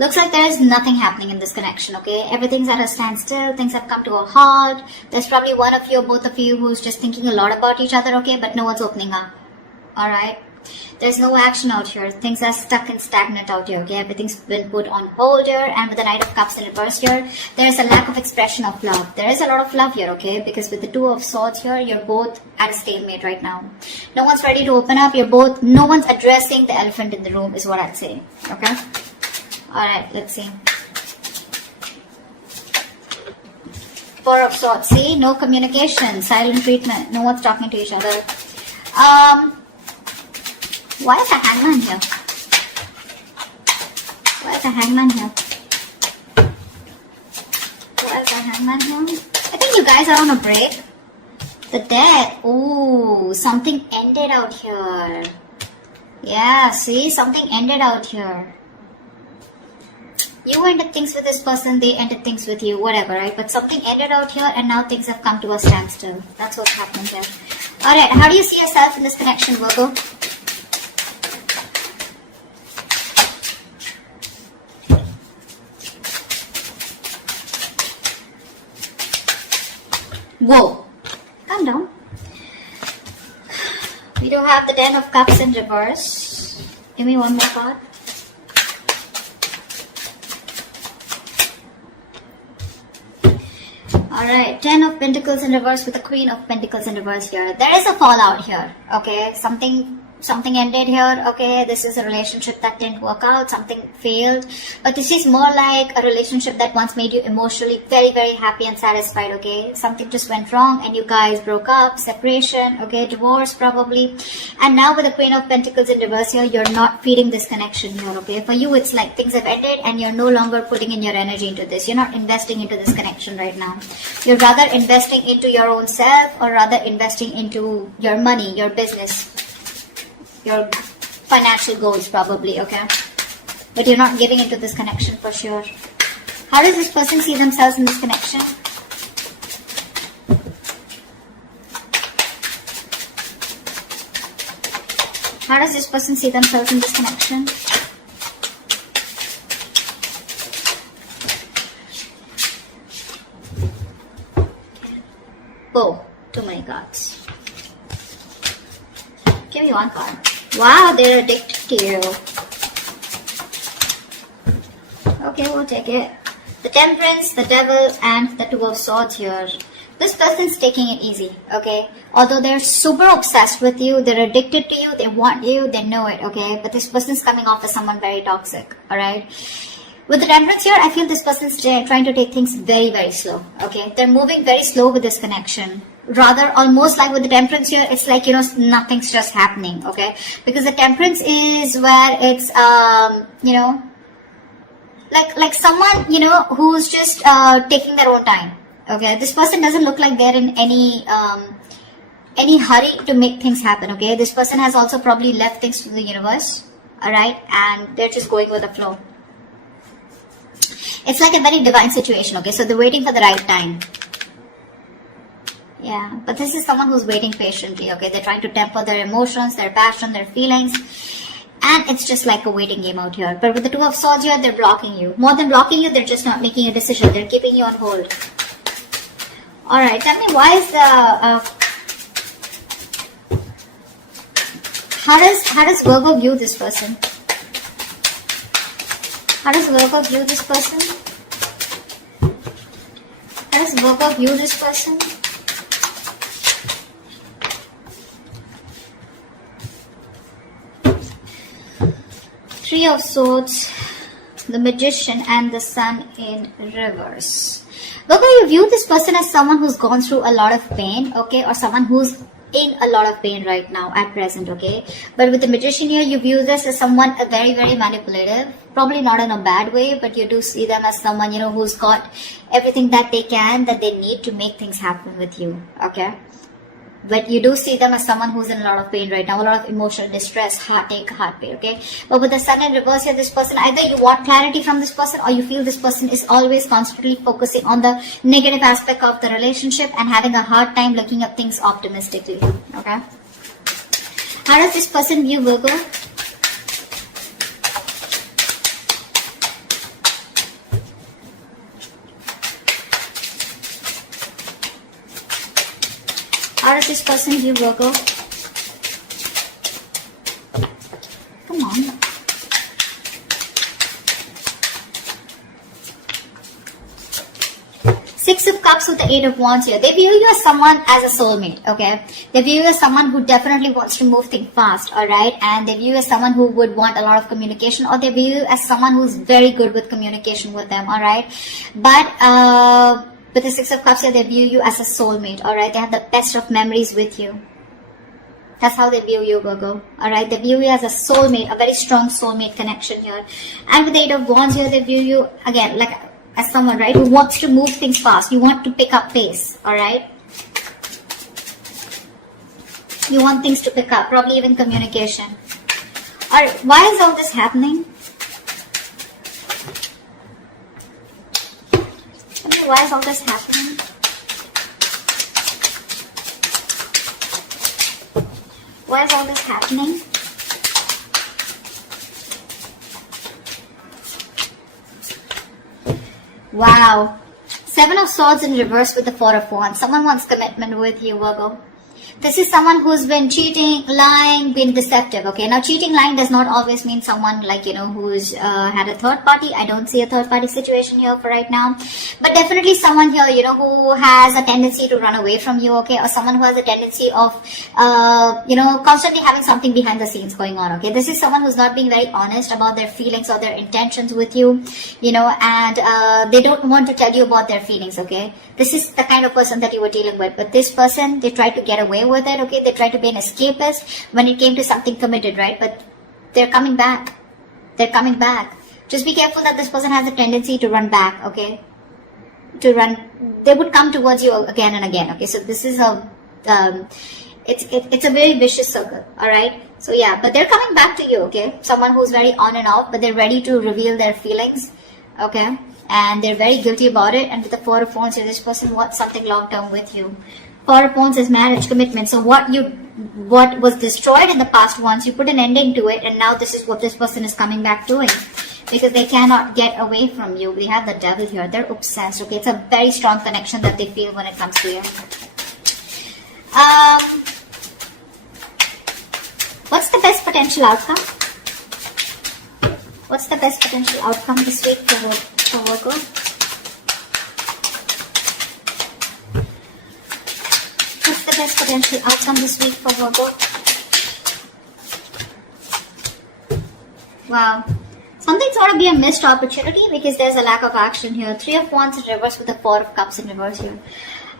Looks like there is nothing happening in this connection, okay? Everything's at a standstill. Things have come to a halt. There's probably one of you or both of you who's just thinking a lot about each other, okay? But no one's opening up, alright? There's no action out here. Things are stuck and stagnant out here, okay? Everything's been put on hold here. And with the Knight of Cups in reverse here, there is a lack of expression of love. There is a lot of love here, okay? Because with the Two of Swords here, you're both at a stalemate right now. No one's ready to open up. No one's addressing the elephant in the room is what I'd say, okay? Alright, let's see. Four of Swords. See? No communication. Silent treatment. No one's talking to each other. Why is the Hangman here? Why is the Hangman here? Why is the Hangman here? I think you guys are on a break. The Death. Ooh, something ended out here. Yeah, see? Something ended out here. You ended things with this person, they ended things with you, whatever, right? But something ended out here and now things have come to a standstill. That's what's happening there. Alright, how do you see yourself in this connection, Virgo? Whoa, calm down. We do have the Ten of Cups in reverse. Give me one more card. Alright, Ten of Pentacles in reverse with the Queen of Pentacles in reverse here. There is a fallout here, okay? Something ended here, okay? This is a relationship that didn't work out, something failed. But this is more like a relationship that once made you emotionally very, very happy and satisfied, okay? Something just went wrong and you guys broke up, separation, okay? Divorce probably. And now with the Queen of Pentacles in reverse here, you're not feeding this connection here, okay? For you, it's like things have ended and you're no longer putting in your energy into this. You're not investing into this connection right now. You're rather investing into your own self or rather investing into your money, your business, your financial goals probably, okay? But you're not giving into this connection for sure. How does this person see themselves in this connection? How does this person see themselves in this connection? Oh, too many cards. Give me one card. Wow, they're addicted to you. Okay, we'll take it. The Temperance, the Devil, and the Two of Swords here. This person's taking it easy, okay? Although they're super obsessed with you, they're addicted to you, they want you, they know it, okay? But this person's coming off as someone very toxic, alright? With the Temperance here, I feel this person's trying to take things very, very slow, okay? They're moving very slow with this connection. Rather, almost like with the Temperance here, it's like, you know, nothing's just happening, okay? Because the Temperance is where it's, you know, like someone, you know, who's just taking their own time, okay? This person doesn't look like they're in any hurry to make things happen, okay? This person has also probably left things to the universe, alright? And they're just going with the flow. It's like a very divine situation, okay? So they're waiting for the right time. Yeah, but this is someone who's waiting patiently, okay? They're trying to temper their emotions, their passion, their feelings. And it's just like a waiting game out here. But with the Two of Swords here, they're blocking you. More than blocking you, they're just not making a decision. They're keeping you on hold. Alright, tell me why is the... How does Virgo view this person? How does Virgo view this person? How does Virgo view this person? Three of Swords, the Magician, and the Sun in reverse. Virgo, you view this person as someone who's gone through a lot of pain, okay? Or someone who's in a lot of pain right now at present, okay? But with the Magician here, you view this as someone very, very manipulative. Probably not in a bad way, but you do see them as someone, you know, who's got everything that they can, that they need to make things happen with you, okay? But you do see them as someone who's in a lot of pain right now, a lot of emotional distress, heartache, heart pain, okay? But with the Sun in reverse here, this person, either you want clarity from this person or you feel this person is always constantly focusing on the negative aspect of the relationship and having a hard time looking at things optimistically, okay? How does this person view Virgo? does this person do, Virgo? Come on. Six of Cups with the Eight of Wands here. They view you as someone as a soulmate, okay? They view you as someone who definitely wants to move things fast, alright? And they view you as someone who would want a lot of communication, or they view you as someone who's very good with communication with them, alright? But with the Six of Cups here, they view you as a soulmate, alright? They have the best of memories with you. That's how they view you, Virgo. Alright, they view you as a soulmate, a very strong soulmate connection here. And with the Eight of Wands here, they view you, again, like as someone, right, who wants to move things fast. You want to pick up pace, alright? You want things to pick up, probably even communication. Alright, why is all this happening? Why is all this happening? Why is all this happening? Wow. Seven of Swords in reverse with the Four of Wands. Someone wants commitment with you, Virgo. This is someone who's been cheating, lying, been deceptive, okay? Now, cheating, lying does not always mean someone like, you know, who's had a third party. I don't see a third party situation here for right now. But definitely someone here, you know, who has a tendency to run away from you, okay? Or someone who has a tendency of, you know, constantly having something behind the scenes going on, okay? This is someone who's not being very honest about their feelings or their intentions with you, you know, and they don't want to tell you about their feelings, okay? This is the kind of person that you were dealing with. But this person, they tried to get away with it, okay? They tried to be an escapist when it came to something committed, right? But they're coming back. They're coming back. Just be careful that this person has a tendency to run back, okay? To run, they would come towards you again and again, okay? So this is a, it's a very vicious circle, alright? So yeah, but they're coming back to you, okay? Someone who's very on and off, but they're ready to reveal their feelings, okay? And they're very guilty about it. And with the Four of Wands, this person wants something long-term with you. Four of Wands is marriage, commitment. So what was destroyed in the past once, you put an ending to it, and now this is what this person is coming back doing. Because they cannot get away from you. We have the Devil here. They're obsessed, okay? It's a very strong connection that they feel when it comes to you. What's the best potential outcome? What's the best potential outcome this week for Virgo? What's the best potential outcome this week for Virgo? Wow. Something sort of be a missed opportunity because there's a lack of action here. Three of Wands in reverse with the Four of Cups in reverse here.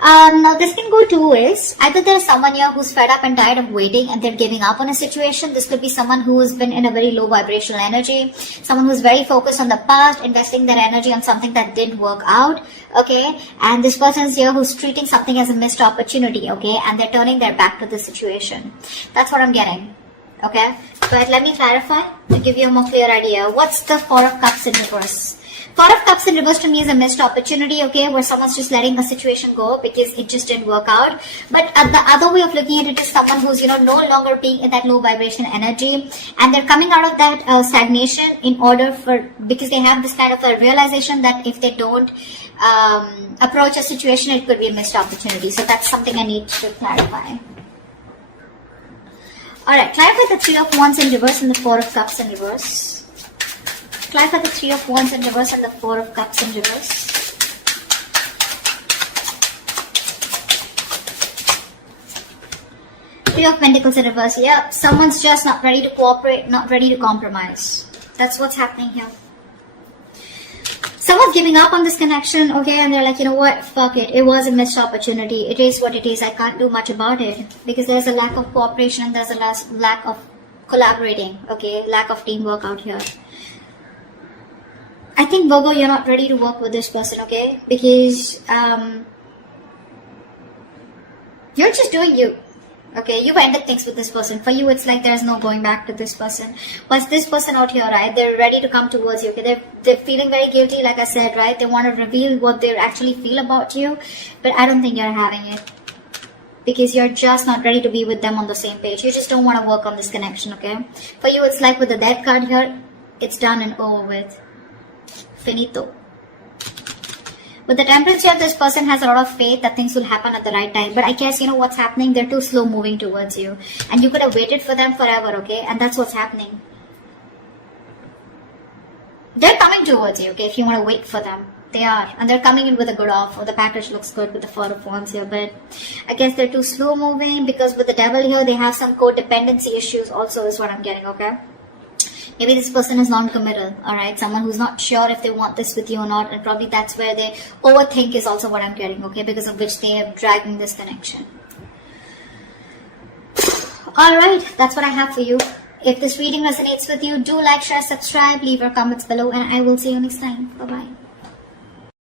Now this can go two ways. Either there's someone here who's fed up and tired of waiting and they're giving up on a situation. This could be someone who has been in a very low vibrational energy. Someone who's very focused on the past, investing their energy on something that didn't work out. Okay. And this person's here who's treating something as a missed opportunity. Okay. And they're turning their back to the situation. That's what I'm getting. Okay. But let me clarify to give you a more clear idea. What's the Four of Cups in reverse? Four of Cups in reverse to me is a missed opportunity, okay, where someone's just letting a situation go because it just didn't work out. But the other way of looking at it is someone who's, you know, no longer being in that low vibration energy, and they're coming out of that stagnation in order because they have this kind of a realization that if they don't approach a situation, it could be a missed opportunity. So that's something I need to clarify. Alright, clarify the Three of Wands in reverse and the Four of Cups in reverse. Clarify the Three of Wands in reverse and the Four of Cups in reverse. Three of Pentacles in reverse. Yeah, someone's just not ready to cooperate, not ready to compromise. That's what's happening here. Someone's giving up on this connection, okay, and they're like, you know what, fuck it. It was a missed opportunity. It is what it is. I can't do much about it because there's a lack of cooperation and there's a lack of collaborating, okay, lack of teamwork out here. I think, Virgo, you're not ready to work with this person, okay? Because you're just doing you, okay? You've ended things with this person. For you, it's like there's no going back to this person. But this person out here, right, they're ready to come towards you, okay? They're feeling very guilty, like I said, right? They want to reveal what they actually feel about you. But I don't think you're having it. Because you're just not ready to be with them on the same page. You just don't want to work on this connection, okay? For you, it's like with the Death card here, it's done and over with. Finito. With the Temperance here, this person has a lot of faith that things will happen at the right time. But I guess, you know what's happening? They're too slow moving towards you. And you could have waited for them forever, okay? And that's what's happening. They're coming towards you, okay? If you want to wait for them. They are. And they're coming in with a good offer. The package looks good with the Four of Wands here. But I guess they're too slow moving because with the Devil here, they have some codependency issues also is what I'm getting, okay? Maybe this person is non-committal, alright? Someone who's not sure if they want this with you or not, and probably that's where they overthink is also what I'm getting, okay? Because of which they are dragging this connection. Alright, that's what I have for you. If this reading resonates with you, do like, share, subscribe, leave your comments below, and I will see you next time. Bye-bye.